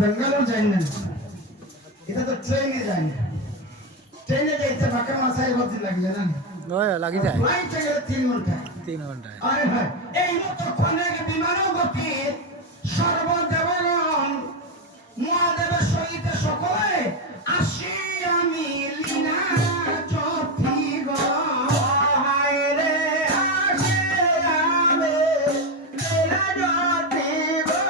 বেঙ্গালোর যাই না, এটা তো ট্রেনে যাই না। ট্রেনে যাইতে ফাঁকা মাসায় বলতে লাগে জানেন, লাগি যায় ফ্লাইটে গেলে 3 ঘন্টা। 3 ঘন্টায়। আরে ভাই এই মতো ক্ষণেক বিমানও গতি সর্বদেবগণ মহাদেবের সহিত সকলে আসি আমি লীনা জ্যোতি গো হায় রে আসে আমি লীনা জ্যোতি গো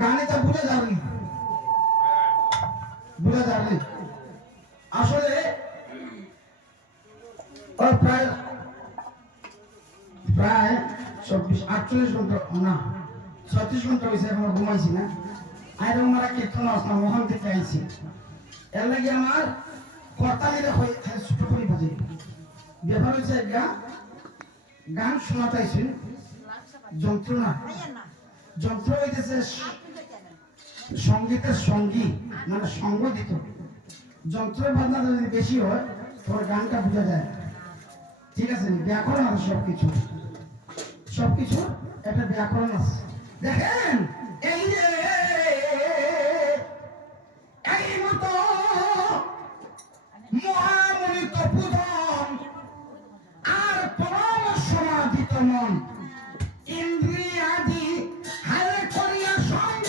গানেটা ভুলে যাবেন, ভুলে যাবেন। আসলে ওর প্রায় 24-48 ঘন্টা না 36 ঘন্টা হয়েছে এখনো ঘুমাইছি না। আইরো মারা কীর্তন আসলাম ওখান থেকে আইছি, এর লাগে আমার কর্তালিরা হয়ে ছোট করে বাজে। ব্যাপার হয়েছে একটা গান শোনাটাইছেন যন্ত্র না, যন্ত্র হইতেছে সঙ্গীতের সঙ্গী মানে সঙ্গ দিত। যন্ত্রের বাজনা যদি বেশি হয় তোর গানটা বোঝা যায়, ঠিক আছে? ব্যাকরণ আছে সবকিছু, সবকিছু একটা ব্যাকরণ আছে। দেখেন এই যে এই মতো মহামণি তপুধন আর পরম সমাধিত মন ইন্দ্রিয়াদি হারে করিয়া সঙ্গ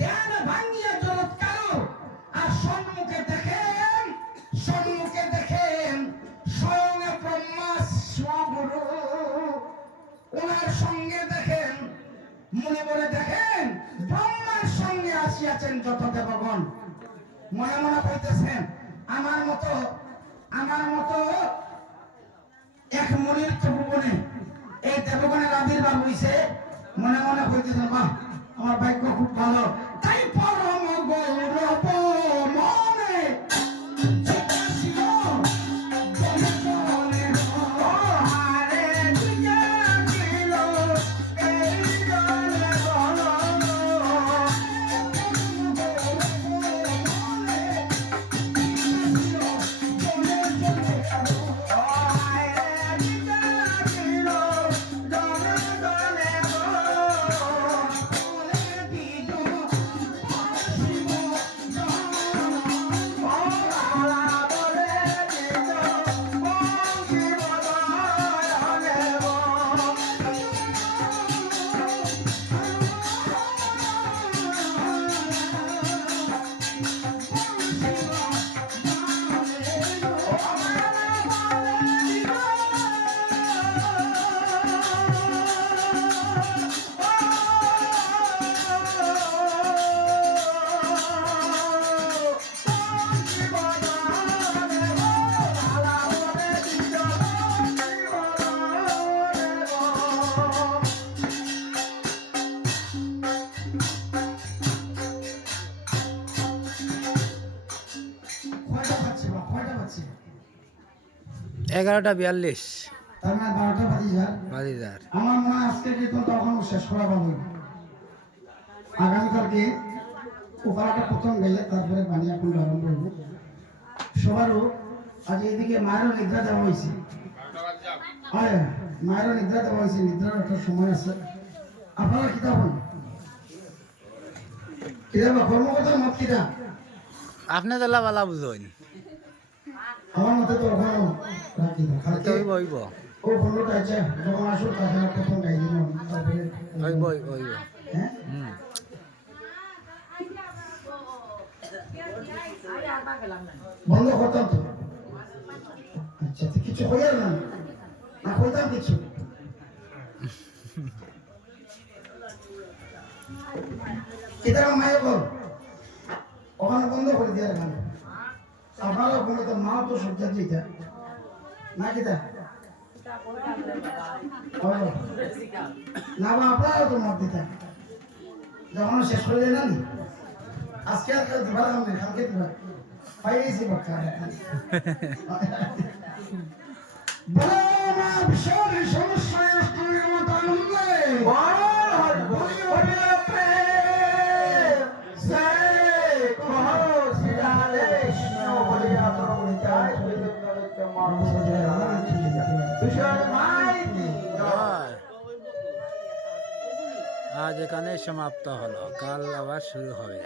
ধ্যান ভাঙিয়া জগৎ কারো আর সম্মুখে দেখেন, সম্মুখে যত দেবগণ মনে মনে কইতেছেন আমার মতো এক মনির তপবনে এই দেবগণের আবির্ভাব হইছে মনে মনে কইতেছেন বাহ আমার ভাগ্য খুব ভালো তাই পরম গৌরব মনে ছিল জনে জনে হারে দুনিয়া ছিল এই জনে বলো কয়টা পাচ্ছে 11:42 তার মানে 12টা বাজি যায় বাজিদার। আমার মনে হয় আজকে কিন্তু তখন শেষ করা ভালো আগামীকালকে ওপারাটা প্রথম গেলে তারপরে পানি এখন আরম্ভ করবো সবারও আজ এইদিকে মায়েরও নিদ্রা দেওয়া হয়েছে হ্যাঁ মায়েরও নিদ্রা দেওয়া হয়েছে নিদ্রার একটা সময় আছে আপনারা কিতা হন কিতা কর্মকর্তার মত কিতা আপনি তো লাভালা বুঝুন আমার মতে তো ওখানে রাখি না তো হইব হইব ও ফোনটা আছে যখন আসুন তারপরে প্রথম গাই দিল তারপরে হইব হইব। হ্যাঁ বন্ধ করতাম তো আচ্ছা তো কিছু হয়ে না না হইতাম কিছু কিতাব মায়ের বল ওখানে বন্ধ করে দিয়ে রাখেন আপনারা কোনো তো মা তো সজ্জা দিতে না কিতা না বা আপনারাও তো মত দিতে যখন শেষ করে যায় না নি আজকে আর কাল দিবার আমি কালকে দিবার পাই গেছি বাক্কা বলো না বিশাল সমস্যায় আসলে আমার আনন্দে বলি বলি প্রেম সে কহো সিলালে কৃষ্ণ বলি আতর বলিতাই বিশাল মাইতি আজ এখানে সমাপ্ত হলো, কাল আবার শুরু হবে।